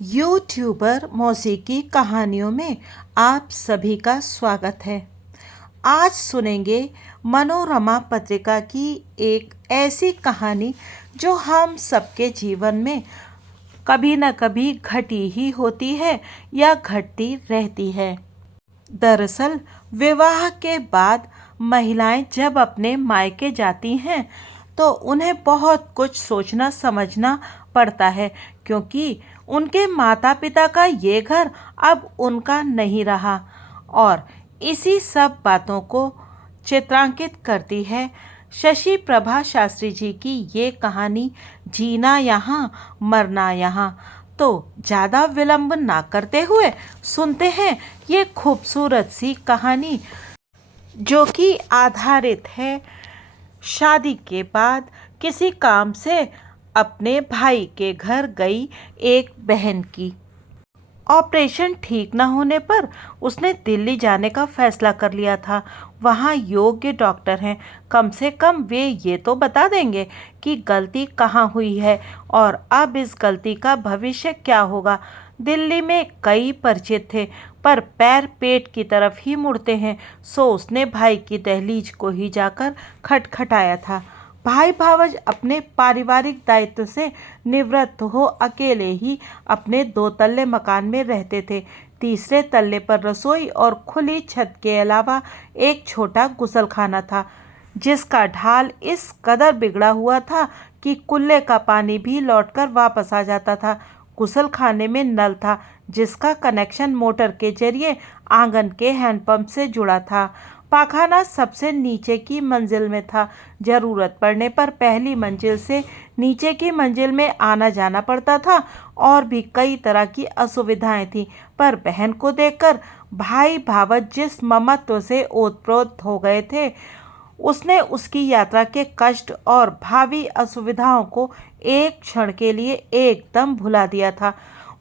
YouTuber मौसीकी कहानियों में आप सभी का स्वागत है। आज सुनेंगे मनोरमा पत्रिका की एक ऐसी कहानी जो हम सबके जीवन में कभी न कभी घटी ही होती है या घटती रहती है। दरअसल विवाह के बाद महिलाएं जब अपने मायके जाती हैं तो उन्हें बहुत कुछ सोचना समझना पड़ता है, क्योंकि उनके माता पिता का ये घर अब उनका नहीं रहा। और इसी सब बातों को चित्रांकित करती है शशि प्रभा शास्त्री जी की ये कहानी, जीना यहाँ मरना यहाँ। तो ज़्यादा विलंब ना करते हुए सुनते हैं ये खूबसूरत सी कहानी, जो कि आधारित है शादी के बाद किसी काम से अपने भाई के घर गई एक बहन की। ऑपरेशन ठीक न होने पर उसने दिल्ली जाने का फैसला कर लिया था। वहाँ योग्य डॉक्टर हैं, कम से कम वे ये तो बता देंगे कि गलती कहाँ हुई है और अब इस गलती का भविष्य क्या होगा। दिल्ली में कई परिचित थे, पर पैर पेट की तरफ ही मुड़ते हैं, सो उसने भाई की दहलीज को ही जाकर खटखटाया था। भाई भावज अपने पारिवारिक दायित्व से निवृत्त हो अकेले ही अपने 2 तल्ले मकान में रहते थे। तीसरे तल्ले पर रसोई और खुली छत के अलावा एक छोटा गुसलखाना था, जिसका ढाल इस कदर बिगड़ा हुआ था कि कुल्ले का पानी भी लौटकर वापस आ जाता था। गुसलखाने में नल था, जिसका कनेक्शन मोटर के जरिए आंगन के हैंडपंप से जुड़ा था। पाखाना सबसे नीचे की मंजिल में था। जरूरत पड़ने पर पहली मंजिल से नीचे की मंजिल में आना जाना पड़ता था। और भी कई तरह की असुविधाएं थी, पर बहन को देखकर भाई भावत जिस ममत्व से ओतप्रोत हो गए थे, उसने उसकी यात्रा के कष्ट और भावी असुविधाओं को एक क्षण के लिए एकदम भुला दिया था।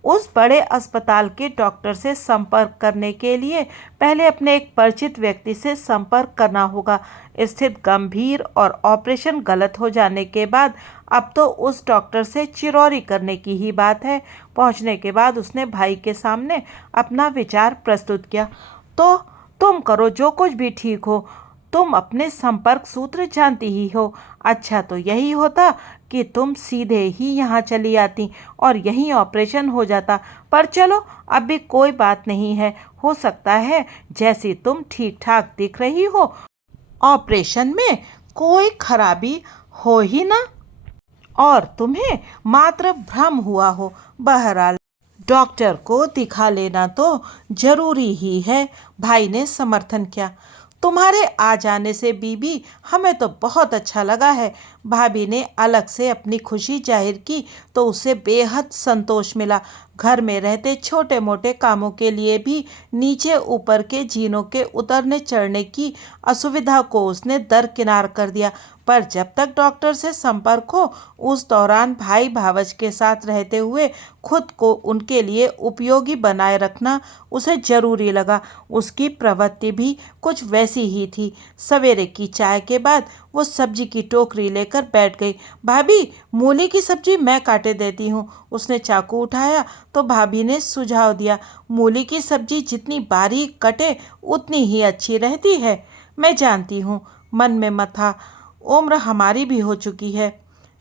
उस बड़े अस्पताल के डॉक्टर से संपर्क करने के लिए पहले अपने एक परिचित व्यक्ति से संपर्क करना होगा। स्थिति गंभीर और ऑपरेशन गलत हो जाने के बाद अब तो उस डॉक्टर से चिरौरी करने की ही बात है। पहुंचने के बाद उसने भाई के सामने अपना विचार प्रस्तुत किया। तो तुम करो जो कुछ भी ठीक हो, तुम अपने संपर्क सूत्र जानती ही हो। अच्छा तो यही होता कि तुम सीधे ही यहाँ चली आती और यहीं ऑपरेशन हो जाता, पर चलो अब भी कोई बात नहीं है। हो सकता है जैसी तुम ठीक ठाक दिख रही हो, ऑपरेशन में कोई खराबी हो ही ना और तुम्हें मात्र भ्रम हुआ हो। बहरहाल डॉक्टर को दिखा लेना तो जरूरी ही है। भाई ने समर्थन किया। तुम्हारे आ जाने से बीबी हमें तो बहुत अच्छा लगा है। भाभी ने अलग से अपनी खुशी जाहिर की तो उसे बेहद संतोष मिला। घर में रहते छोटे मोटे कामों के लिए भी नीचे ऊपर के जीनों के उतरने चढ़ने की असुविधा को उसने दरकिनार कर दिया। पर जब तक डॉक्टर से संपर्क हो, उस दौरान भाई भावज के साथ रहते हुए खुद को उनके लिए उपयोगी बनाए रखना उसे जरूरी लगा। उसकी प्रवृत्ति भी कुछ वैसी ही थी। सवेरे की चाय के बाद वो सब्जी की टोकरी लेकर बैठ गई। भाभी, मूली की सब्जी मैं काटे देती हूँ। उसने चाकू उठाया तो भाभी ने सुझाव दिया। मूली की सब्जी जितनी बारीक कटे उतनी ही अच्छी रहती है। मैं जानती हूँ, मन में मथा। उम्र हमारी भी हो चुकी है।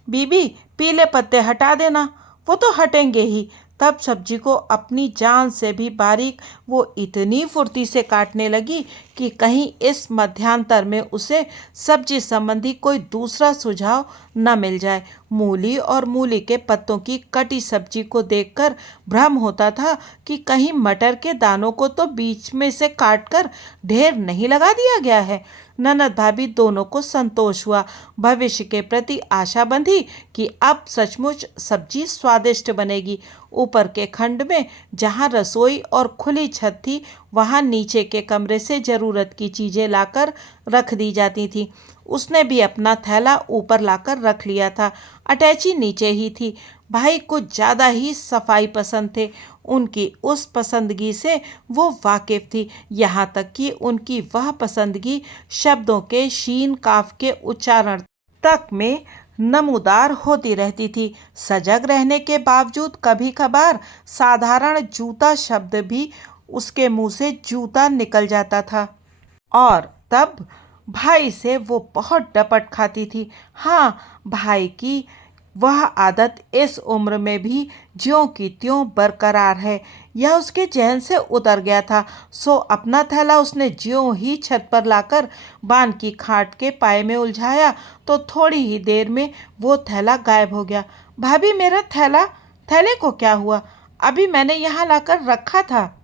बीबी, पीले पत्ते हटा देना। वो तो हटेंगे ही। तब सब्जी को अपनी जान से भी बारीक वो इतनी फुर्ती से काटने लगी कि कहीं इस मध्यांतर में उसे सब्जी संबंधी कोई दूसरा सुझाव न मिल जाए। मूली और मूली के पत्तों की कटी सब्जी को देखकर भ्रम होता था कि कहीं मटर के दानों को तो बीच में से काटकर ढेर नहीं लगा दिया गया है। ननद भाभी दोनों को संतोष हुआ। भविष्य के प्रति आशा बंधी कि अब सचमुच सब्जी स्वादिष्ट बनेगी। ऊपर के खंड में जहाँ रसोई और खुली छत थी, वहाँ नीचे के कमरे से जरूरत की चीजें लाकर रख दी जाती थी। उसने भी अपना थैला ऊपर लाकर रख लिया था। अटैची नीचे ही थी। भाई कुछ ज़्यादा ही सफाई पसंद थे। उनकी उस पसंदगी से वो वाकिफ थी, यहाँ तक कि उनकी वह पसंदगी शब्दों के शीन काफ के उच्चारण तक में नमूदार होती रहती थी। सजग रहने के बावजूद कभी कभार साधारण जूता शब्द भी उसके मुंह से जूता निकल जाता था, और तब भाई से वो बहुत डपट खाती थी। हाँ, भाई की वह आदत इस उम्र में भी ज्यों की त्यों बरकरार है। यह उसके जहन से उतर गया था। सो अपना थैला उसने ज्यों ही छत पर लाकर बान की खाट के पाए में उलझाया तो थोड़ी ही देर में वो थैला गायब हो गया। भाभी, मेरा थैला, थैले को क्या हुआ? अभी मैंने यहाँ लाकर रखा था।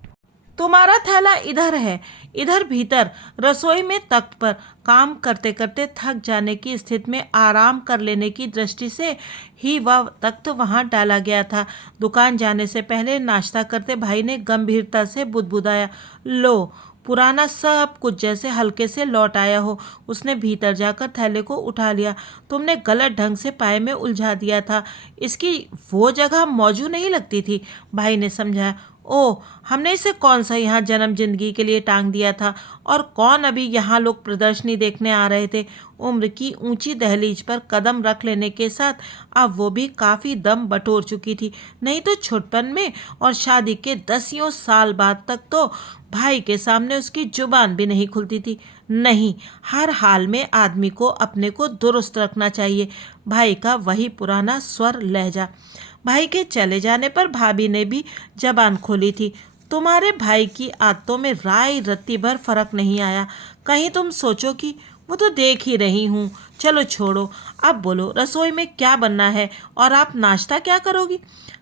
तुम्हारा थैला इधर है, इधर भीतर रसोई में तख्त पर। काम करते करते थक जाने की स्थिति में आराम कर लेने की दृष्टि से ही वह तख्त वहां डाला गया था। दुकान जाने से पहले नाश्ता करते भाई ने गंभीरता से बुदबुदाया, लो, पुराना सब कुछ जैसे हल्के से लौट आया हो। उसने भीतर जाकर थैले को उठा लिया। तुमने गलत ढंग से पाए में उलझा दिया था, इसकी वो जगह मौजूद नहीं लगती थी, भाई ने समझाया। ओह, हमने इसे कौन सा यहाँ जन्म जिंदगी के लिए टांग दिया था? और कौन अभी यहाँ लोग प्रदर्शनी देखने आ रहे थे? उम्र की ऊंची दहलीज पर कदम रख लेने के साथ अब वो भी काफ़ी दम बटोर चुकी थी। नहीं तो छुटपन में और शादी के 10 साल बाद तक तो भाई के सामने उसकी जुबान भी नहीं खुलती थी। नहीं, हर हाल में आदमी को अपने को दुरुस्त रखना चाहिए। भाई का वही पुराना स्वर लहजा। भाई के चले जाने पर भाभी ने भी जबान खोली थी। तुम्हारे भाई की आदतों में राय रत्ती भर फर्क नहीं आया। कहीं तुम सोचो कि वो तो देख ही रही हूँ। चलो छोड़ो, अब बोलो रसोई में क्या बनना है और आप नाश्ता क्या करोगी?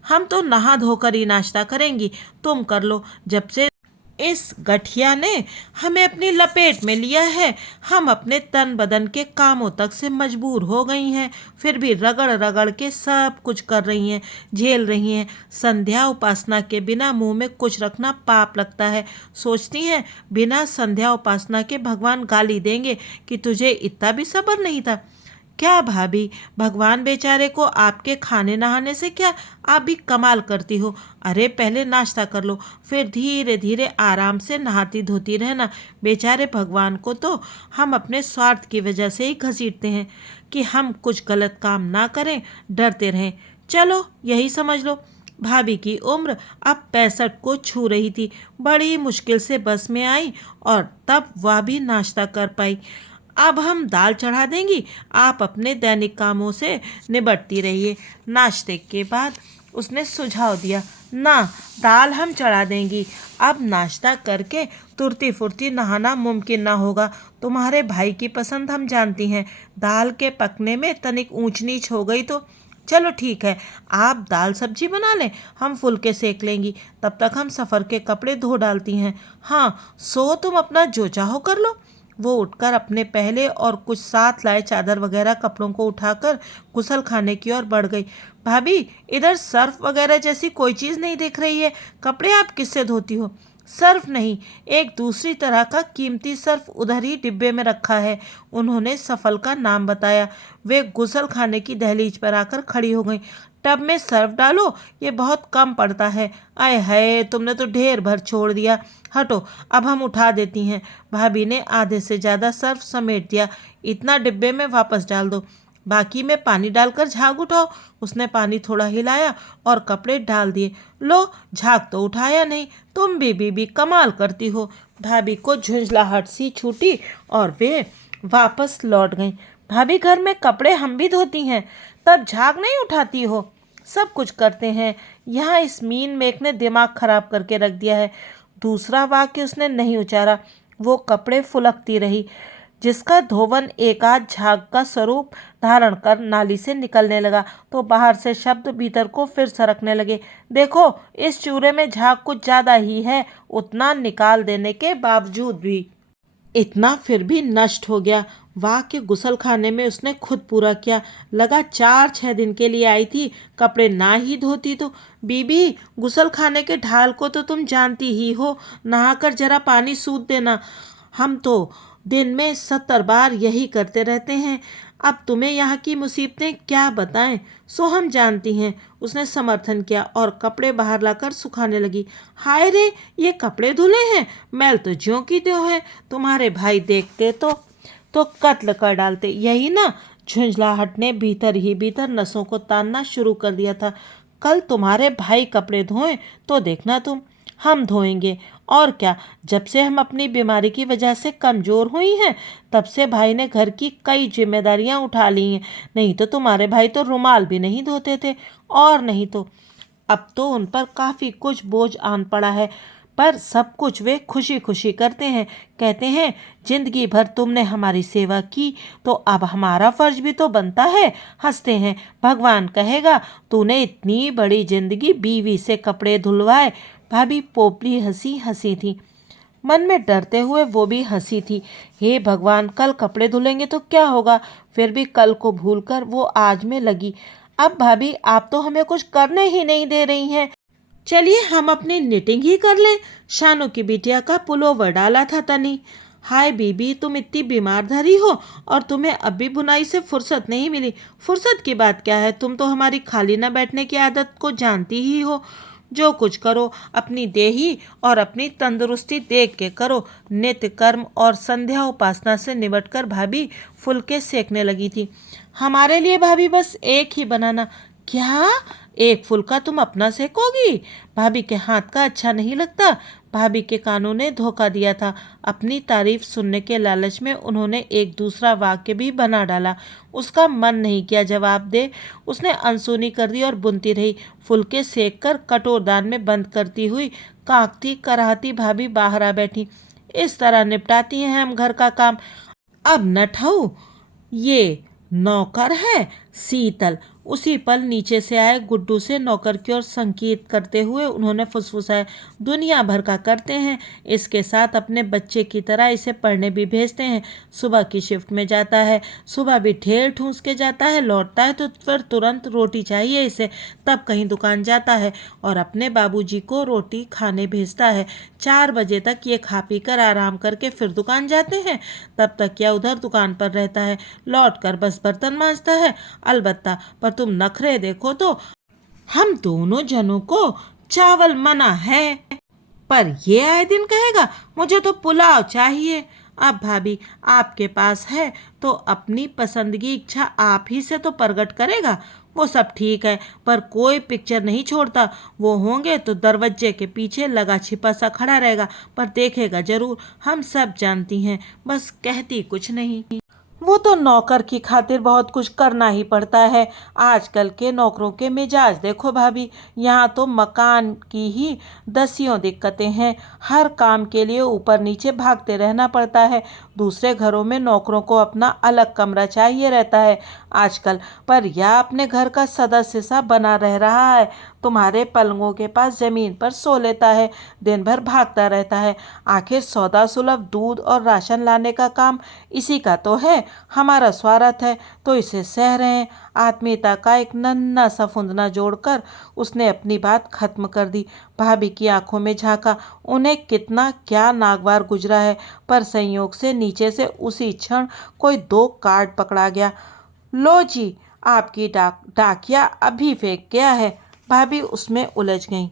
हम तो नहा धोकर ही नाश्ता करेंगी, तुम कर लो। जब से इस गठिया ने हमें अपनी लपेट में लिया है, हम अपने तन बदन के कामों तक से मजबूर हो गई हैं, फिर भी रगड़ रगड़ के सब कुछ कर रही हैं, झेल रही हैं। संध्या उपासना के बिना मुंह में कुछ रखना पाप लगता है। सोचती हैं बिना संध्या उपासना के भगवान गाली देंगे कि तुझे इतना भी सब्र नहीं था। क्या भाभी, भगवान बेचारे को आपके खाने नहाने से क्या, आप भी कमाल करती हो। अरे पहले नाश्ता कर लो, फिर धीरे धीरे आराम से नहाती धोती रहना। बेचारे भगवान को तो हम अपने स्वार्थ की वजह से ही घसीटते हैं कि हम कुछ गलत काम ना करें, डरते रहें। चलो यही समझ लो। भाभी की उम्र अब 65 को छू रही थी। बड़ी मुश्किल से बस में आई और तब वह भी नाश्ता कर पाई। अब हम दाल चढ़ा देंगी, आप अपने दैनिक कामों से निबटती रहिए। नाश्ते के बाद उसने सुझाव दिया, ना, दाल हम चढ़ा देंगी। अब नाश्ता करके तुरती फुर्ती नहाना मुमकिन ना होगा। तुम्हारे भाई की पसंद हम जानती हैं, दाल के पकने में तनिक ऊंच नीच हो गई तो चलो ठीक है, आप दाल सब्जी बना लें, हम फुलके सेक लेंगी। तब तक हम सफ़र के कपड़े धो डालती हैं। हाँ, सो तुम अपना जो चाहो कर लो। वो उठकर अपने पहले और कुछ साथ लाए चादर वगैरह कपड़ों को उठाकर गुसल खाने की ओर बढ़ गई। भाभी, इधर सर्फ वगैरह जैसी कोई चीज़ नहीं दिख रही है, कपड़े आप किससे धोती हो? सर्फ नहीं, एक दूसरी तरह का कीमती सर्फ उधर ही डिब्बे में रखा है। उन्होंने सफल का नाम बताया। वे गुसल खाने की दहलीज पर आकर खड़ी हो गई। टब में सर्फ डालो, ये बहुत कम पड़ता है। आय हाय, तुमने तो ढेर भर छोड़ दिया। हटो, अब हम उठा देती हैं। भाभी ने आधे से ज़्यादा सर्फ समेट दिया। इतना डिब्बे में वापस डाल दो, बाकी में पानी डालकर झाग उठाओ। उसने पानी थोड़ा हिलाया और कपड़े डाल दिए। लो, झाग तो उठाया नहीं, तुम भी बीबी कमाल करती हो। भाभी को झुंझलाहट सी छूटी और वे वापस लौट गईं। भाभी, घर में कपड़े हम भी धोती हैं, तब झाग नहीं उठाती हो? सब कुछ करते हैं, यहाँ इस मीन मेक ने दिमाग खराब करके रख दिया है। दूसरा वाक्य उसने नहीं उचारा। वो कपड़े फुलकती रही, जिसका धोवन एकाध झाग का स्वरूप धारण कर नाली से निकलने लगा तो बाहर से शब्द भीतर को फिर सरकने लगे। देखो, इस चूरे में झाग कुछ ज़्यादा ही है। उतना निकाल देने के बावजूद भी इतना फिर भी नष्ट हो गया। वाक्य गुसल खाने में उसने खुद पूरा किया। लगा 4-6 दिन के लिए आई थी, कपड़े ना ही धोती तो। बीबी, गुसल खाने के ढाल को तो तुम जानती ही हो, नहाकर जरा पानी सूत देना। हम तो दिन में 70 बार यही करते रहते हैं। अब तुम्हें यहाँ की मुसीबतें क्या बताएं, सो हम जानती हैं। उसने समर्थन किया और कपड़े बाहर लाकर सुखाने लगी। हाय रे, ये कपड़े धुले हैं, मैल तो ज्यों की त्यों है। तुम्हारे भाई देखते तो कत्ल कर डालते। यही ना झुंझलाहट ने भीतर ही भीतर नसों को तानना शुरू कर दिया था। कल तुम्हारे भाई कपड़े धोएं तो देखना तुम, हम धोएंगे। और क्या, जब से हम अपनी बीमारी की वजह से कमज़ोर हुई हैं तब से भाई ने घर की कई जिम्मेदारियां उठा ली हैं। नहीं तो तुम्हारे भाई तो रुमाल भी नहीं धोते थे, और नहीं तो अब तो उन पर काफ़ी कुछ बोझ आन पड़ा है, पर सब कुछ वे खुशी खुशी करते हैं। कहते हैं जिंदगी भर तुमने हमारी सेवा की तो अब हमारा फर्ज भी तो बनता है। हंसते हैं, भगवान कहेगा तूने इतनी बड़ी जिंदगी बीवी से कपड़े धुलवाए। भाभी पोपली हंसी हंसी थी, मन में डरते हुए वो भी हंसी थी। हे भगवान, कल कपड़े धुलेंगे तो क्या होगा। फिर भी कल को भूलकर वो आज में लगी। अब भाभी आप तो हमें कुछ करने ही नहीं दे रही हैं। चलिए हम अपनी निटिंग ही कर लें। शानू की बिटिया का पुलोवर डाला था तनी। हाय बीबी, तुम इतनी बीमार धरी हो और तुम्हें अभी बुनाई से फुर्सत नहीं मिली। फुर्सत की बात क्या है, तुम तो हमारी खाली न बैठने की आदत को जानती ही हो। जो कुछ करो अपनी देही और अपनी तंदुरुस्ती देख के करो। नित्य कर्म और संध्या उपासना से निबटकर भाभी फुलके सेकने लगी थी। हमारे लिए भाभी बस एक ही बनाना। क्या, एक फुलका तुम अपना सेकोगी? भाभी के हाथ का अच्छा नहीं लगता। भाभी के कानों ने धोखा दिया था। अपनी तारीफ सुनने के लालच में उन्होंने एक दूसरा वाक्य भी बना डाला। उसका मन नहीं किया जवाब दे। उसने अनसुनी कर दी और बुनती रही। फुलके सेक कर कटोरदान में बंद करती हुई कांकती कराहती भाभी बाहर आ बैठी। इस तरह निपटाती हैं हम घर का काम। अब न ठहू, ये नौकर है शीतल। उसी पल नीचे से आए गुड्डू से नौकर की ओर संकेत करते हुए उन्होंने फुसफुसाया, दुनिया भर का करते हैं। इसके साथ अपने बच्चे की तरह इसे पढ़ने भी भेजते हैं। सुबह की शिफ्ट में जाता है, सुबह भी ढेर ठूंस के जाता है, लौटता है तो फिर तुरंत रोटी चाहिए इसे। तब कहीं दुकान जाता है और अपने बाबूजी को रोटी खाने भेजता है। 4 बजे तक ये खा पी कर आराम करके फिर दुकान जाते हैं। तब तक या उधर दुकान पर रहता है, लौट कर बस बर्तन मांजता है। अलबत्ता पर तुम नखरे देखो तो हम दोनों जनों को चावल मना है, पर ये आए दिन कहेगा मुझे तो पुलाव चाहिए। अब भाभी आपके पास है तो अपनी पसंदगी इच्छा आप ही से तो प्रकट करेगा। वो सब ठीक है, पर कोई पिक्चर नहीं छोड़ता। वो होंगे तो दरवाजे के पीछे लगा छिपा सा खड़ा रहेगा, पर देखेगा जरूर। हम सब जानती हैं, बस कहती कुछ नहीं। वो तो नौकर की खातिर बहुत कुछ करना ही पड़ता है। आजकल के नौकरों के मिजाज देखो भाभी, यहाँ तो मकान की ही दसियों दिक्कतें हैं। हर काम के लिए ऊपर नीचे भागते रहना पड़ता है। दूसरे घरों में नौकरों को अपना अलग कमरा चाहिए रहता है आजकल, पर यह अपने घर का सदस्य सा बना रह रहा है। तुम्हारे पलंगों के पास ज़मीन पर सो लेता है, दिन भर भागता रहता है। आखिर सौदा सुलभ दूध और राशन लाने का काम इसी का तो है। हमारा स्वार्थ है तो इसे सह रहे हैं। आत्मीयता का एक नन्हा सा फुंदना जोड़कर उसने अपनी बात खत्म कर दी। भाभी की आंखों में झांका। उन्हें कितना क्या नागवार गुजरा है, पर संयोग से नीचे से उसी क्षण कोई 2 कार्ड पकड़ा गया। लो जी, आपकी डाकिया अभी फेंक गया है। भाभी उसमें उलझ गई।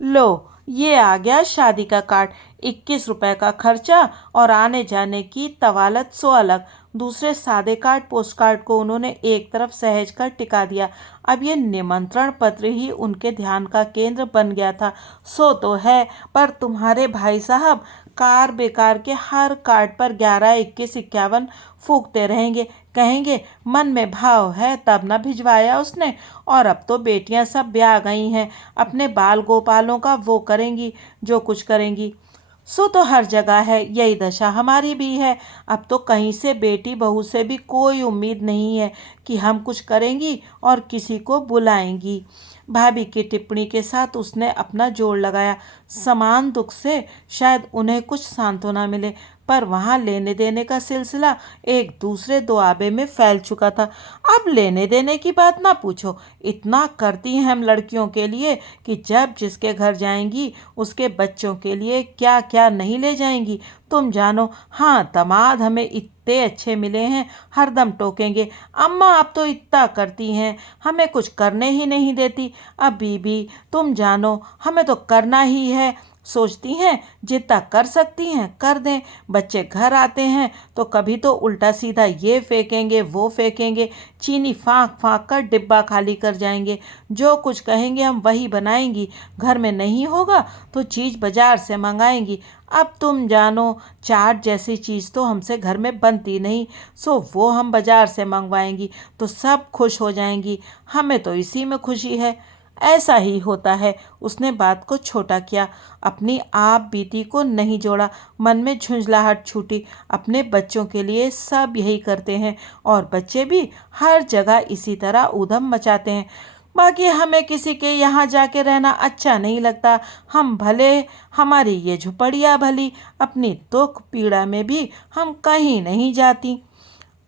लो, ये आ गया शादी का कार्ड। 21 रुपए का खर्चा और आने जाने की तवालत सो अलग। दूसरे सादे कार्ड पोस्ट कार्ड को उन्होंने एक तरफ सहेज कर टिका दिया। अब ये निमंत्रण पत्र ही उनके ध्यान का केंद्र बन गया था। सो तो है, पर तुम्हारे भाई साहब कार बेकार के हर कार्ड पर 11, 21, 51 फूकते रहेंगे। कहेंगे मन में भाव है तब न भिजवाया उसने। और अब तो बेटियां सब ब्याह गई हैं, अपने बाल गोपालों का वो करेंगी जो कुछ करेंगी। सो तो हर जगह है, यही दशा हमारी भी है। अब तो कहीं से बेटी बहू से भी कोई उम्मीद नहीं है कि हम कुछ करेंगी और किसी को बुलाएंगी। भाभी की टिप्पणी के साथ उसने अपना जोड़ लगाया। समान दुख से शायद उन्हें कुछ सांत्वना मिले, पर वहाँ लेने देने का सिलसिला एक दूसरे दुआबे में फैल चुका था। अब लेने देने की बात ना पूछो। इतना करती हैं हम लड़कियों के लिए कि जब जिसके घर जाएंगी उसके बच्चों के लिए क्या क्या नहीं ले जाएंगी। तुम जानो, हाँ दामाद हमें इतने अच्छे मिले हैं, हरदम टोकेंगे अम्मा आप तो इतना करती हैं, हमें कुछ करने ही नहीं देती। अब बीबी तुम जानो, हमें तो करना ही है। सोचती हैं जितना कर सकती हैं कर दें। बच्चे घर आते हैं तो कभी तो उल्टा सीधा ये फेंकेंगे वो फेंकेंगे, चीनी फाँक फाँक कर डिब्बा खाली कर जाएंगे। जो कुछ कहेंगे हम वही बनाएंगी, घर में नहीं होगा तो चीज़ बाजार से मंगाएंगी। अब तुम जानो, चाट जैसी चीज़ तो हमसे घर में बनती नहीं, सो वो हम बाजार से मंगवाएंगी तो सब खुश हो जाएंगी। हमें तो इसी में खुशी है। ऐसा ही होता है। उसने बात को छोटा किया, अपनी आप बीती को नहीं जोड़ा। मन में झुंझलाहट छूटी। अपने बच्चों के लिए सब यही करते हैं और बच्चे भी हर जगह इसी तरह ऊधम मचाते हैं। बाकी हमें किसी के यहाँ जाके रहना अच्छा नहीं लगता। हम भले, हमारी ये झुपड़ियाँ भली, अपनी दुख पीड़ा में भी हम कहीं नहीं जाती।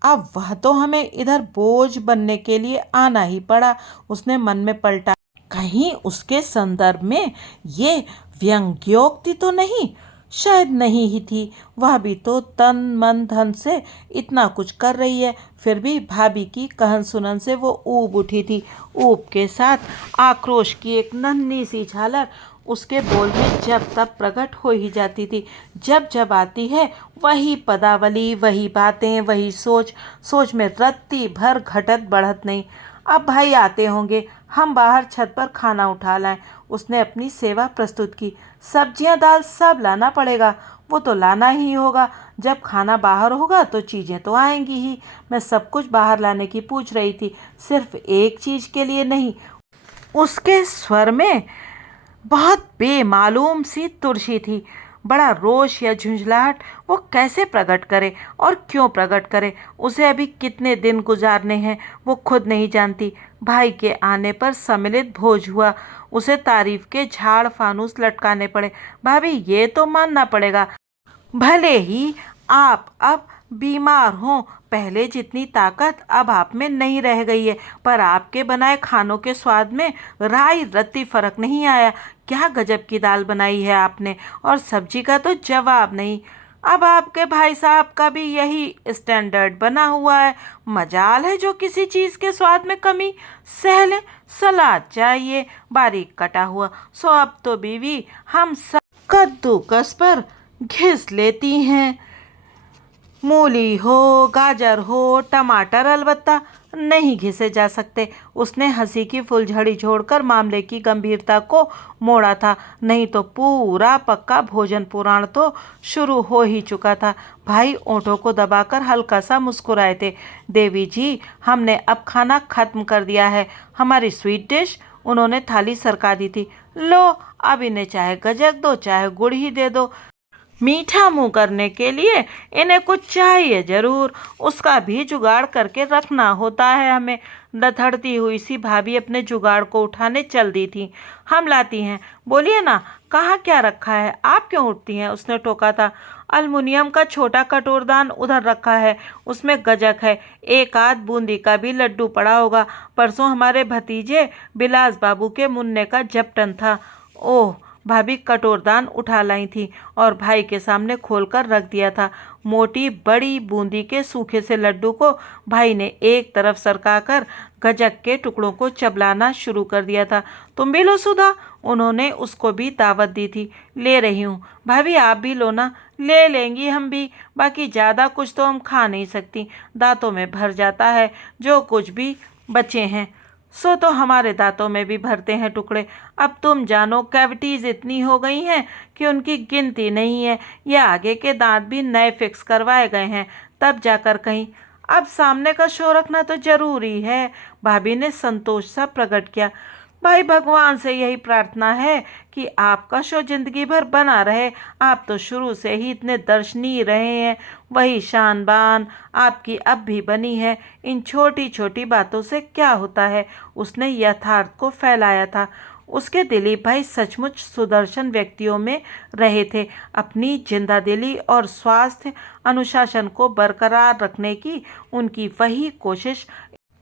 अब वह तो हमें इधर बोझ बनने के लिए आना ही पड़ा। उसने मन में पलटा, कहीं उसके संदर्भ में ये व्यंग्योक्ति तो नहीं? शायद नहीं ही थी। वह भी तो तन मन धन से इतना कुछ कर रही है, फिर भी भाभी की कहन सुनन से वो ऊब उठी थी। ऊब के साथ आक्रोश की एक नन्ही सी झालर उसके बोल में जब तब प्रकट हो ही जाती थी। जब जब आती है वही पदावली, वही बातें, वही सोच। सोच में रत्ती भर घटत बढ़त नहीं। अब भाई आते होंगे, हम बाहर छत पर खाना उठा लाएं। उसने अपनी सेवा प्रस्तुत की। सब्जियां दाल सब लाना पड़ेगा। वो तो लाना ही होगा। जब खाना बाहर होगा तो चीज़ें तो आएंगी ही। मैं सब कुछ बाहर लाने की पूछ रही थी, सिर्फ एक चीज़ के लिए नहीं। उसके स्वर में बहुत बेमालूम सी तुरसी थी। बड़ा रोष या झुंझलाहट वो कैसे प्रकट करे और क्यों प्रकट करे? उसे अभी कितने दिन गुजारने हैं वो खुद नहीं जानती। भाई के आने पर सम्मिलित भोज हुआ। उसे तारीफ के झाड़ फानूस लटकाने पड़े। भाभी ये तो मानना पड़ेगा, भले ही आप अब बीमार हों, पहले जितनी ताकत अब आप में नहीं रह गई है, पर आपके बनाए खानों के स्वाद में राई रत्ती फर्क नहीं आया। क्या गजब की दाल बनाई है आपने, और सब्जी का तो जवाब नहीं। अब आपके भाई साहब का भी यही स्टैंडर्ड बना हुआ है। मजाल है जो किसी चीज़ के स्वाद में कमी सह ले। सलाद चाहिए बारीक कटा हुआ, सो अब तो बीवी हम सब कद्दूकस पर घिस लेती हैं। मूली हो, गाजर हो, टमाटर अलबत्ता नहीं घिसे जा सकते। उसने हंसी की फुलझड़ी छोड़कर मामले की गंभीरता को मोड़ा था। नहीं तो पूरा पक्का भोजन पुराण तो शुरू हो ही चुका था। भाई ओंठों को दबाकर हल्का सा मुस्कुराए थे। देवी जी, हमने अब खाना खत्म कर दिया है। हमारी स्वीट डिश। उन्होंने थाली सरका दी थी। लो, अब इन्हें चाहे गजक दो चाहे गुड़ ही दे दो, मीठा मुंह करने के लिए इन्हें कुछ चाहिए जरूर। उसका भी जुगाड़ करके रखना होता है हमें। लथड़ती हुई सी भाभी अपने जुगाड़ को उठाने चल दी थी। हम लाती हैं, बोलिए ना, कहाँ क्या रखा है? आप क्यों उठती हैं? उसने टोका था। अल्मुनियम का छोटा कटोरदान उधर रखा है, उसमें गजक है। एक आध बूंदी का भी लड्डू पड़ा होगा। परसों हमारे भतीजे बिलास बाबू के मुन्ने का जपटन था। ओह, भाभी कटोरदान उठा लाई थी और भाई के सामने खोलकर रख दिया था। मोटी बड़ी बूंदी के सूखे से लड्डू को भाई ने एक तरफ सरकाकर गजक के टुकड़ों को चबलाना शुरू कर दिया था। तुम भी लो सुधा, उन्होंने उसको भी दावत दी थी। ले रही हूँ भाभी, आप भी लो ना। ले लेंगी हम भी, बाकी ज़्यादा कुछ तो हम खा नहीं सकती, दांतों में भर जाता है। जो कुछ भी बचे हैं सो तो हमारे दांतों में भी भरते हैं टुकड़े। अब तुम जानो, कैविटीज इतनी हो गई हैं कि उनकी गिनती नहीं है। ये आगे के दांत भी नए फिक्स करवाए गए हैं, तब जाकर कहीं। अब सामने का शो रखना तो जरूरी है। भाभी ने संतोष सा प्रकट किया। भाई, भगवान से यही प्रार्थना है कि आपका शो जिंदगी भर बना रहे। आप तो शुरू से ही इतने दर्शनीय रहे हैं, वही शान बान आपकी अब भी बनी है। इन छोटी छोटी बातों से क्या होता है? उसने यथार्थ को फैलाया था। उसके दिलीप भाई सचमुच सुदर्शन व्यक्तियों में रहे थे। अपनी जिंदादिली और स्वास्थ्य अनुशासन को बरकरार रखने की उनकी वही कोशिश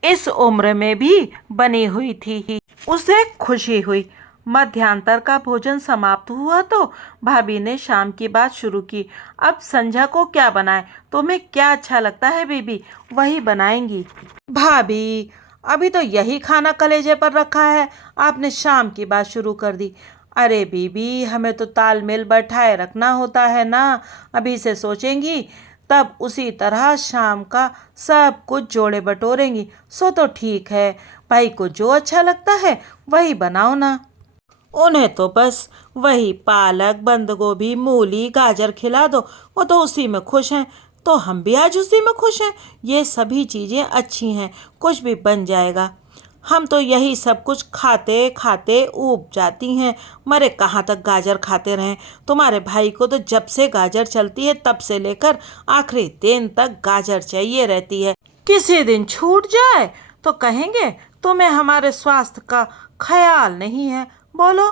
इस उम्र में भी बनी हुई थी। उसे खुशी हुई। मध्यांतर का भोजन समाप्त हुआ तो भाभी ने शाम की बात शुरू की। अब संध्या को क्या बनाए? तुम्हें क्या अच्छा लगता है बीबी, वही बनाएंगी। भाभी, अभी तो यही खाना कलेजे पर रखा है, आपने शाम की बात शुरू कर दी। अरे बीबी, हमें तो तालमेल बैठाए रखना होता है ना। अभी से सोचेंगी तब उसी तरह शाम का सब कुछ जोड़े बटोरेंगी। सो तो ठीक है, भाई को जो अच्छा लगता है वही बनाओ ना। उन्हें तो बस वही पालक, बंद गोभी, मूली, गाजर खिला दो, वो तो उसी में खुश हैं। तो हम भी आज उसी में खुश हैं। ये सभी चीज़ें अच्छी हैं, कुछ भी बन जाएगा। हम तो यही सब कुछ खाते खाते ऊब जाती हैं। मरे कहाँ तक गाजर खाते रहें। तुम्हारे भाई को तो जब से गाजर चलती है तब से लेकर आखिरी दिन तक गाजर चाहिए रहती है। किसी दिन छूट जाए तो कहेंगे तुम्हें हमारे स्वास्थ्य का ख्याल नहीं है। बोलो,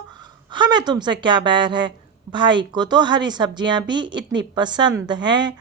हमें तुमसे क्या बैर है। भाई को तो हरी सब्जियां भी इतनी पसंद हैं।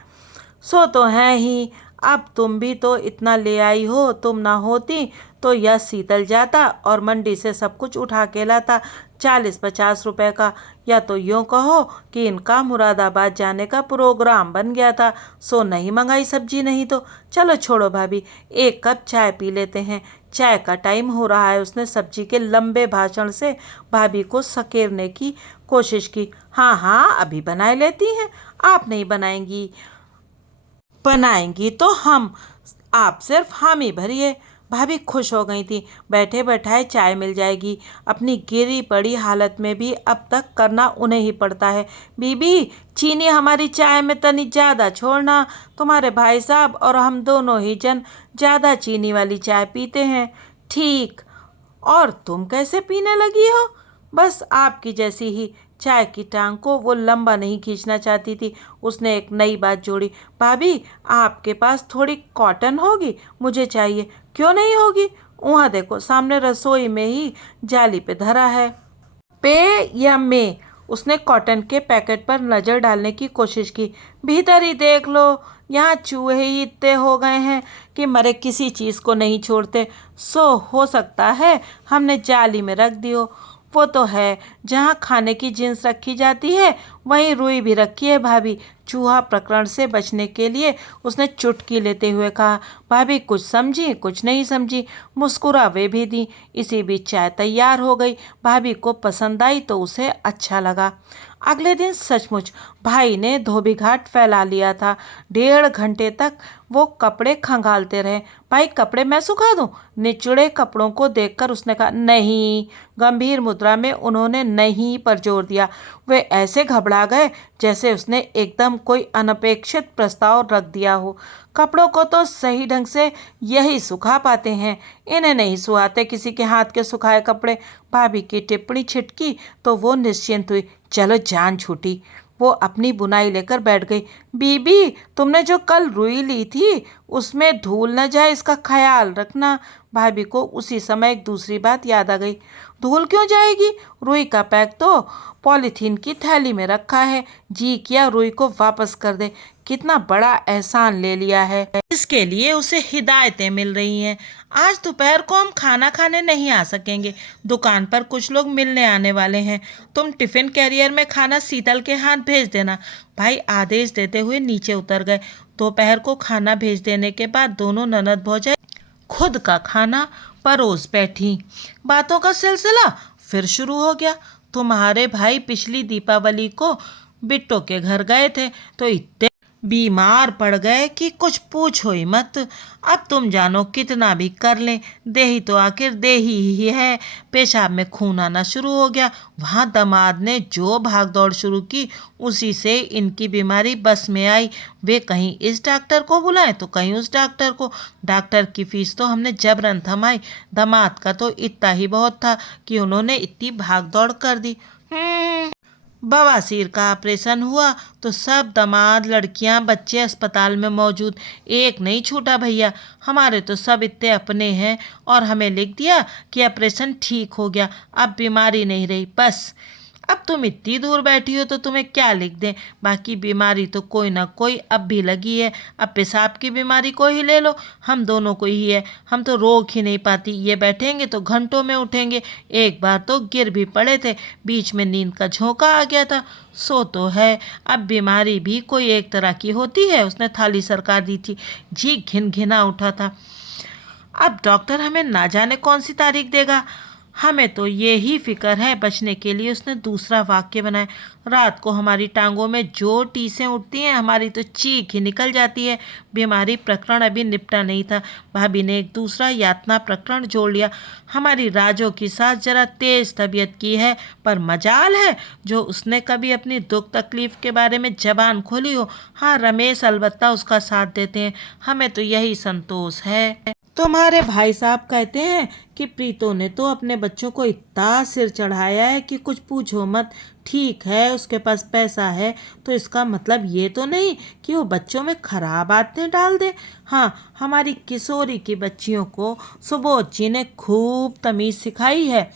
सो तो है ही। अब तुम भी तो इतना ले आई हो, तुम ना होती तो यह शीतल जाता और मंडी से सब कुछ उठा के लाता 40-50 रुपए का। या तो यूँ कहो कि इनका मुरादाबाद जाने का प्रोग्राम बन गया था, सो नहीं मंगाई सब्जी। नहीं तो चलो छोड़ो भाभी, एक कप चाय पी लेते हैं। चाय का टाइम हो रहा है। उसने सब्जी के लंबे भाषण से भाभी को सकेरने की कोशिश की। हाँ हाँ, अभी बनाए लेती हैं। आप नहीं बनाएंगी? बनाएंगी तो हम, आप सिर्फ हामी भरिए। भाभी खुश हो गई थी। बैठे बैठाए चाय मिल जाएगी। अपनी गिरी पड़ी हालत में भी अब तक करना उन्हें ही पड़ता है। बीबी, चीनी हमारी चाय में तनी ज़्यादा छोड़ना। तुम्हारे भाई साहब और हम दोनों ही जन ज़्यादा चीनी वाली चाय पीते हैं। ठीक। और तुम कैसे पीने लगी हो? बस आपकी जैसी ही। चाय की टांग को वो लंबा नहीं खींचना चाहती थी। उसने एक नई बात जोड़ी। भाभी, आपके पास थोड़ी कॉटन होगी? मुझे चाहिए। क्यों नहीं होगी? वहाँ देखो, सामने रसोई में ही जाली पे धरा है। पे या में? उसने कॉटन के पैकेट पर नज़र डालने की कोशिश की। भीतर ही देख लो, यहाँ चूहे ही इतने हो गए हैं कि मरे किसी चीज़ को नहीं छोड़ते। सो हो सकता है हमने जाली में रख दी हो। वो तो है, जहाँ खाने की जिन्स रखी जाती है वहीं रुई भी रखी है भाभी। चूहा प्रकरण से बचने के लिए उसने चुटकी लेते हुए कहा। भाभी कुछ समझी कुछ नहीं समझी, मुस्कुरा वे भी दी। इसी बीच चाय तैयार हो गई। भाभी को पसंद आई तो उसे अच्छा लगा। अगले दिन सचमुच भाई ने धोबी घाट फैला लिया था। 1.5 घंटे तक वो कपड़े खंगालते रहे। भाई, कपड़े मैं सुखा दूं? निचुड़े कपड़ों को देखकर उसने कहा। नहीं। गंभीर मुद्रा में उन्होंने नहीं पर जोर दिया। वे ऐसे घबरा गए जैसे उसने एकदम कोई अनपेक्षित प्रस्ताव रख दिया हो। कपड़ों को तो सही ढंग से यही सुखा पाते हैं, इन्हें नहीं सुहाते किसी के हाथ के सुखाए कपड़े। भाभी की टिप्पणी छिटकी तो वो निश्चिंत हुई। चलो, जान छूटी। वो अपनी बुनाई लेकर बैठ गई। बीबी, तुमने जो कल रुई ली थी उसमें धूल न जाए, इसका ख्याल रखना। भाभी को उसी समय एक दूसरी बात याद आ गई। धूल क्यों जाएगी? रुई का पैक तो पॉलीथीन की थैली में रखा है। जी किया रुई को वापस कर दे। कितना बड़ा एहसान ले लिया है। इसके लिए उसे हिदायतें मिल रही हैं। आज दोपहर को हम खाना खाने नहीं आ सकेंगे। दुकान पर कुछ लोग मिलने आने वाले हैं। तुम टिफिन कैरियर में खाना शीतल के हाथ भेज देना। भाई आदेश देते हुए नीचे उतर गए। दोपहर को खाना भेज देने के बाद दोनों ननद भौजाई खुद का खाना परोस बैठी। बातों का सिलसिला फिर शुरू हो गया। तुम्हारे भाई पिछली दीपावली को बिट्टो के घर गए थे तो इतने बीमार पड़ गए कि कुछ पूछो ही मत। अब तुम जानो कितना भी कर लें, देही तो आखिर देही ही है। पेशाब में खून आना शुरू हो गया। वहाँ दामाद ने जो भाग दौड़ शुरू की उसी से इनकी बीमारी बस में आई। वे कहीं इस डॉक्टर को बुलाएं तो कहीं उस डॉक्टर को। डॉक्टर की फीस तो हमने जबरन थमाई। दामाद का तो इतना ही बहुत था कि उन्होंने इतनी भाग दौड़ कर दी। बवासीर का ऑपरेशन हुआ तो सब दामाद, लड़कियां, बच्चे अस्पताल में मौजूद। एक नहीं छूटा भैया। हमारे तो सब इतने अपने हैं। और हमें लिख दिया कि ऑपरेशन ठीक हो गया, अब बीमारी नहीं रही। बस अब तुम इतनी दूर बैठी हो तो तुम्हें क्या लिख दें। बाकी बीमारी तो कोई ना कोई अब भी लगी है। अब पेशाब की बीमारी को ही ले लो, हम दोनों को ही है। हम तो रोक ही नहीं पाती। ये बैठेंगे तो घंटों में उठेंगे। एक बार तो गिर भी पड़े थे, बीच में नींद का झोंका आ गया था। सो तो है, अब बीमारी भी कोई एक तरह की होती है। उसने थाली सरका दी थी। जी घिन घिना उठा था। अब डॉक्टर हमें ना जाने कौन सी तारीख देगा। हमें तो ये ही फिक्र है। बचने के लिए उसने दूसरा वाक्य बनाया, रात को हमारी टांगों में जो टीसें उठती हैं, हमारी तो चीख ही निकल जाती है। बीमारी प्रकरण अभी निपटा नहीं था, भाभी ने एक दूसरा यातना प्रकरण जोड़ लिया। हमारी राजो की सास जरा तेज तबीयत की है, पर मजाल है जो उसने कभी अपनी दुख तकलीफ के बारे में जबान खोली हो। हाँ, रमेश अलबत्ता उसका साथ देते हैं, हमें तो यही संतोष है। तुम्हारे भाई साहब कहते हैं कि प्रीतो ने तो अपने बच्चों को इतना सिर चढ़ाया है कि कुछ पूछो मत। ठीक है, उसके पास पैसा है, तो इसका मतलब ये तो नहीं कि वो बच्चों में खराब आदतें डाल दे। हाँ, हमारी किशोरी की बच्चियों को सुबोध जी ने खूब तमीज़ सिखाई है,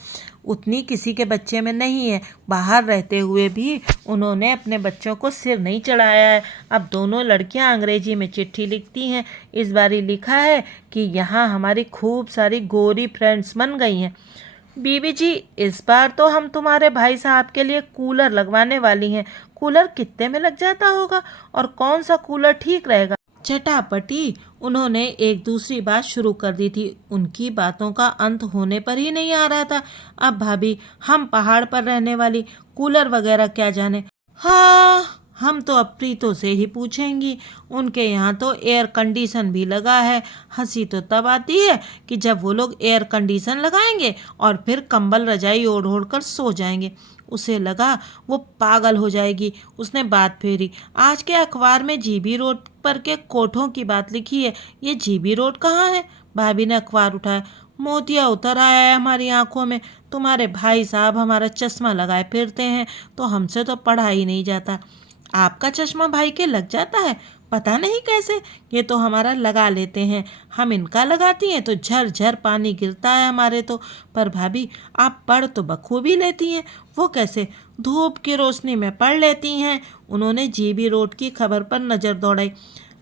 उतनी किसी के बच्चे में नहीं है। बाहर रहते हुए भी उन्होंने अपने बच्चों को सिर नहीं चढ़ाया है। अब दोनों लड़कियां अंग्रेजी में चिट्ठी लिखती हैं। इस बार ही लिखा है कि यहाँ हमारी खूब सारी गोरी फ्रेंड्स बन गई हैं। बीबी जी, इस बार तो हम तुम्हारे भाई साहब के लिए कूलर लगवाने वाली हैं। कूलर कितने में लग जाता होगा और कौन सा कूलर ठीक रहेगा? चटापटी उन्होंने एक दूसरी बात शुरू कर दी थी। उनकी बातों का अंत होने पर ही नहीं आ रहा था। अब भाभी, हम पहाड़ पर रहने वाली, कूलर वगैरह क्या जाने। हाँ, हम तो अब प्रीतो से ही पूछेंगी, उनके यहाँ तो एयर कंडीशन भी लगा है। हंसी तो तब आती है कि जब वो लोग एयर कंडीशन लगाएंगे और फिर कंबल रजाई ओढ़ ओढ़ कर सो जाएंगे। उसे लगा वो पागल हो जाएगी। उसने बात फेरी, आज के अखबार में जीबी रोड पर के कोठों की बात लिखी है। ये जीबी रोड कहाँ है? भाभी ने अखबार उठाया। मोतिया उतर आया है हमारी आंखों में। तुम्हारे भाई साहब हमारा चश्मा लगाए फिरते हैं, तो हमसे तो पढ़ा ही नहीं जाता। आपका चश्मा भाई के लग जाता है, पता नहीं कैसे। ये तो हमारा लगा लेते हैं, हम इनका लगाती हैं तो झर झर पानी गिरता है हमारे तो। पर भाभी, आप पढ़ तो बखूबी लेती हैं। वो कैसे? धूप की रोशनी में पढ़ लेती हैं। उन्होंने जीबी रोड की खबर पर नज़र दौड़ाई।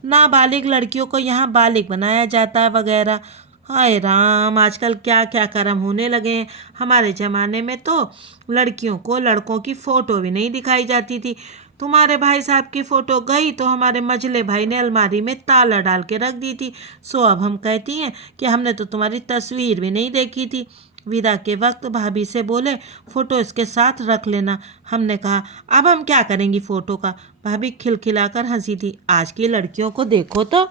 नाबालिग लड़कियों को यहाँ बालिग बनाया जाता है वगैरह। हाय राम, आजकल क्या क्या कर्म होने लगे हैं। हमारे ज़माने में तो लड़कियों को लड़कों की फ़ोटो भी नहीं दिखाई जाती थी। तुम्हारे भाई साहब की फ़ोटो गई तो हमारे मझले भाई ने अलमारी में ताला डाल के रख दी थी। सो अब हम कहती हैं कि हमने तो तुम्हारी तस्वीर भी नहीं देखी थी। विदा के वक्त भाभी से बोले, फ़ोटो इसके साथ रख लेना। हमने कहा, अब हम क्या करेंगी फ़ोटो का? भाभी खिलखिलाकर हंसी थी। आज की लड़कियों को देखो तो।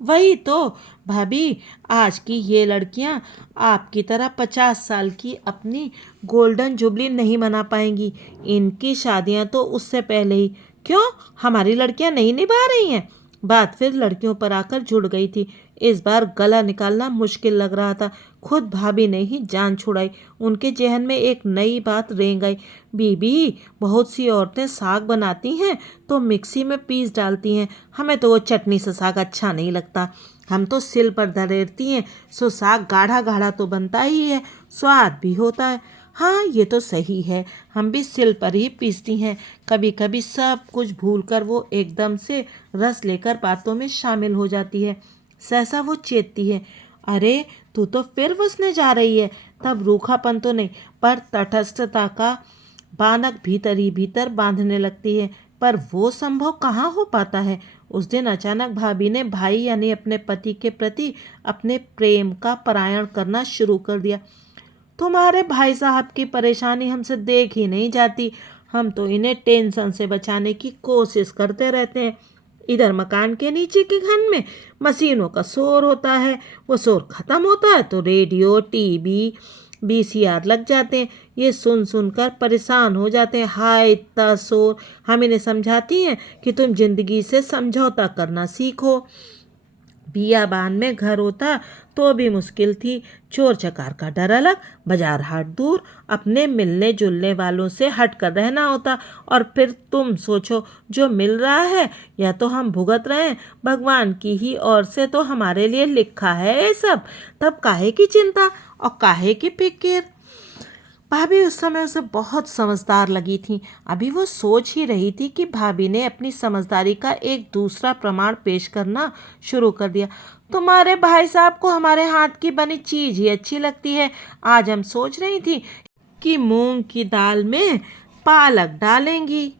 वही तो भाभी, आज की ये लड़कियां आपकी तरह 50 साल की अपनी गोल्डन जुबली नहीं मना पाएंगी। इनकी शादियां तो उससे पहले ही। क्यों, हमारी लड़कियां नहीं निभा रही हैं? बात फिर लड़कियों पर आकर जुड़ गई थी। इस बार गला निकालना मुश्किल लग रहा था। खुद भाभी ने ही जान छुड़ाई। उनके जहन में एक नई बात रेंग आई। बीबी, बहुत सी औरतें साग बनाती हैं तो मिक्सी में पीस डालती हैं, हमें तो वो चटनी से साग अच्छा नहीं लगता। हम तो सिल पर धरेरती हैं, सो साग गाढ़ा गाढ़ा तो बनता ही है, स्वाद भी होता है। हाँ, ये तो सही है, हम भी सिल पर ही पीसती हैं। कभी कभी सब कुछ भूलकर वो एकदम से रस लेकर बातों में शामिल हो जाती है। सहसा वो चेतती है, अरे तू तो फिर बसने जा रही है। तब रूखापन तो नहीं, पर तटस्थता का बानक भीतर ही भीतर बांधने लगती है। पर वो संभव कहाँ हो पाता है। उस दिन अचानक भाभी ने भाई यानी अपने पति के प्रति अपने प्रेम का परायण करना शुरू कर दिया। तुम्हारे भाई साहब की परेशानी हमसे देख ही नहीं जाती। हम तो इन्हें टेंशन से बचाने की कोशिश करते रहते हैं। इधर मकान के नीचे के घर में मशीनों का शोर होता है, वो शोर ख़त्म होता है तो रेडियो, टीवी, वीसीआर लग जाते हैं। ये सुन सुनकर परेशान हो जाते हैं। हाय इतना शोर। हम इन्हें समझाती हैं कि तुम जिंदगी से समझौता करना सीखो। बियाबान में घर होता तो भी मुश्किल थी। चोर चकार का डर अलग, बाजार हाट दूर, अपने मिलने जुलने वालों से हट कर रहना होता। और फिर तुम सोचो, जो मिल रहा है या तो हम भुगत रहे हैं, भगवान की ही ओर से तो हमारे लिए लिखा है ये सब। तब काहे की चिंता और काहे की फिक्र। भाभी उस समय उसे बहुत समझदार लगी थी। अभी वो सोच ही रही थी कि भाभी ने अपनी समझदारी का एक दूसरा प्रमाण पेश करना शुरू कर दिया। तुम्हारे भाई साहब को हमारे हाथ की बनी चीज़ ही अच्छी लगती है। आज हम सोच रही थी कि मूंग की दाल में पालक डालेंगी।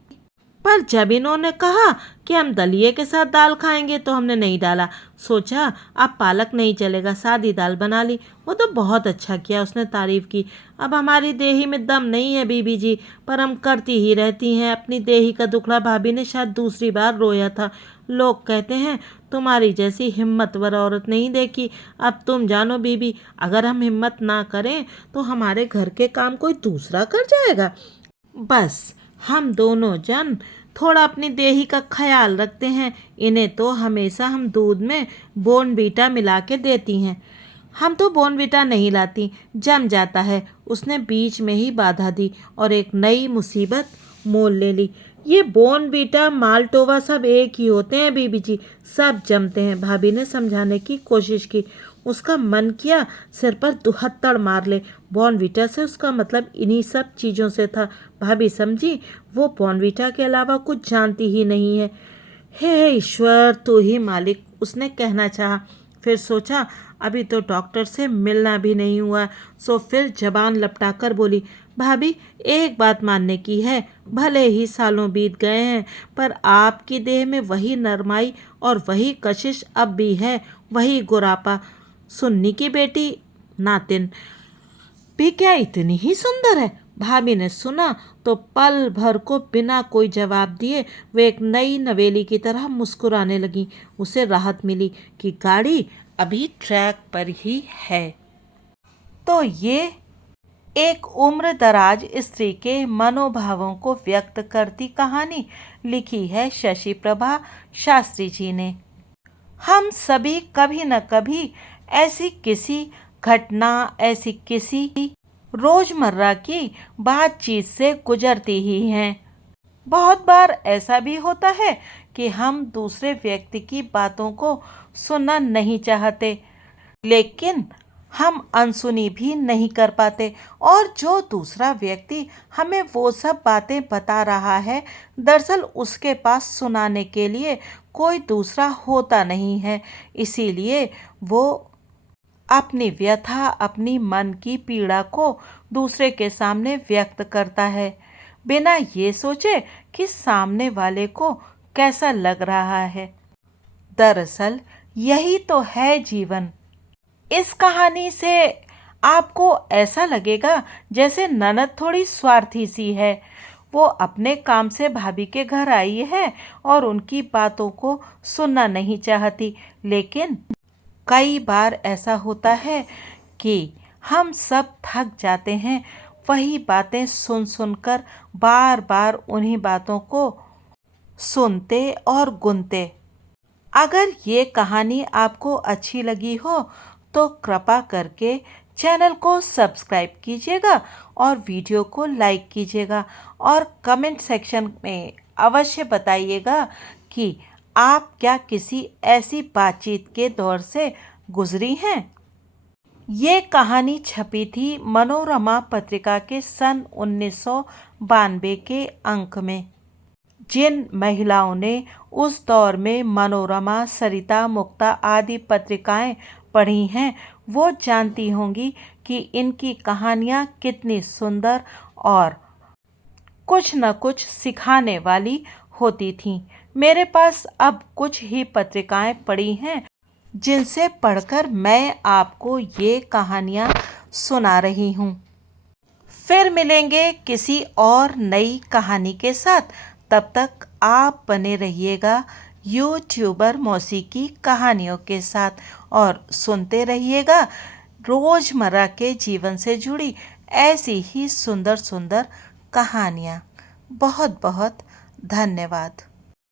पर जब इन्होंने कहा कि हम दलिए के साथ दाल खाएंगे तो हमने नहीं डाला। सोचा अब पालक नहीं चलेगा, सादी दाल बना ली। वो तो बहुत अच्छा किया, उसने तारीफ की। अब हमारी देही में दम नहीं है बीबी जी, पर हम करती ही रहती हैं अपनी देही का दुखड़ा। भाभी ने शायद दूसरी बार रोया था। लोग कहते हैं तुम्हारी जैसी हिम्मतवर औरत नहीं देखी। अब तुम जानो बीबी, अगर हम हिम्मत ना करें तो हमारे घर के काम कोई दूसरा कर जाएगा। बस हम दोनों जन थोड़ा अपनी देही का ख्याल रखते हैं। इन्हें तो हमेशा हम दूध में बोर्नवीटा मिला के देती हैं। हम तो बोर्नवीटा नहीं लाती, जम जाता है। उसने बीच में ही बाधा दी और एक नई मुसीबत मोल ले ली। ये बोर्नवीटा माल्टोवा सब एक ही होते हैं बीबी जी, सब जमते हैं। भाभी ने समझाने की कोशिश की। उसका मन किया सिर पर दुहत्तड़ मार ले। बॉर्नवीटा से उसका मतलब इन्हीं सब चीज़ों से था। भाभी समझी वो बॉर्नवीटा के अलावा कुछ जानती ही नहीं है। हे ईश्वर, तू ही मालिक, उसने कहना चाहा। फिर सोचा अभी तो डॉक्टर से मिलना भी नहीं हुआ, सो फिर जबान लपटाकर बोली, भाभी एक बात मानने की है, भले ही सालों बीत गए हैं पर आपकी देह में वही नरमाई और वही कशिश अब भी है, वही गुरापा। सुन्नी की बेटी नातिन भी क्या इतनी ही सुंदर है? भाभी ने सुना तो पल भर को बिना कोई जवाब दिए वे एक नई नवेली की तरह मुस्कुराने लगी। उसे राहत मिली कि गाड़ी अभी ट्रैक पर ही है। तो ये एक उम्र दराज स्त्री के मनोभावों को व्यक्त करती कहानी लिखी है शशि प्रभा शास्त्री जी ने। हम सभी कभी न कभी ऐसी किसी घटना, ऐसी किसी रोजमर्रा की बातचीत से गुजरती ही हैं। बहुत बार ऐसा भी होता है कि हम दूसरे व्यक्ति की बातों को सुनना नहीं चाहते, लेकिन हम अनसुनी भी नहीं कर पाते। और जो दूसरा व्यक्ति हमें वो सब बातें बता रहा है, दरअसल उसके पास सुनाने के लिए कोई दूसरा होता नहीं है। इसीलिए वो अपनी व्यथा, अपनी मन की पीड़ा को दूसरे के सामने व्यक्त करता है, बिना ये सोचे कि सामने वाले को कैसा लग रहा है। दरअसल यही तो है जीवन। इस कहानी से आपको ऐसा लगेगा जैसे ननद थोड़ी स्वार्थी सी है। वो अपने काम से भाभी के घर आई है और उनकी बातों को सुनना नहीं चाहती। लेकिन कई बार ऐसा होता है कि हम सब थक जाते हैं वही बातें सुन सुनकर, बार बार उन्हीं बातों को सुनते और गुनते। अगर ये कहानी आपको अच्छी लगी हो तो कृपा करके चैनल को सब्सक्राइब कीजिएगा और वीडियो को लाइक कीजिएगा और कमेंट सेक्शन में अवश्य बताइएगा कि आप क्या किसी ऐसी बातचीत के दौर से गुजरी हैं। ये कहानी छपी थी मनोरमा पत्रिका के सन 1992 के अंक में। जिन महिलाओं ने उस दौर में मनोरमा, सरिता, मुक्ता आदि पत्रिकाएं पढ़ी हैं, वो जानती होंगी कि इनकी कहानियाँ कितनी सुंदर और कुछ न कुछ सिखाने वाली होती थीं। मेरे पास अब कुछ ही पत्रिकाएं पड़ी हैं जिनसे पढ़कर मैं आपको ये कहानियाँ सुना रही हूँ। फिर मिलेंगे किसी और नई कहानी के साथ। तब तक आप बने रहिएगा यूट्यूबर मौसी की कहानियों के साथ और सुनते रहिएगा रोज़मर्रा के जीवन से जुड़ी ऐसी ही सुंदर सुंदर कहानियाँ। बहुत बहुत धन्यवाद।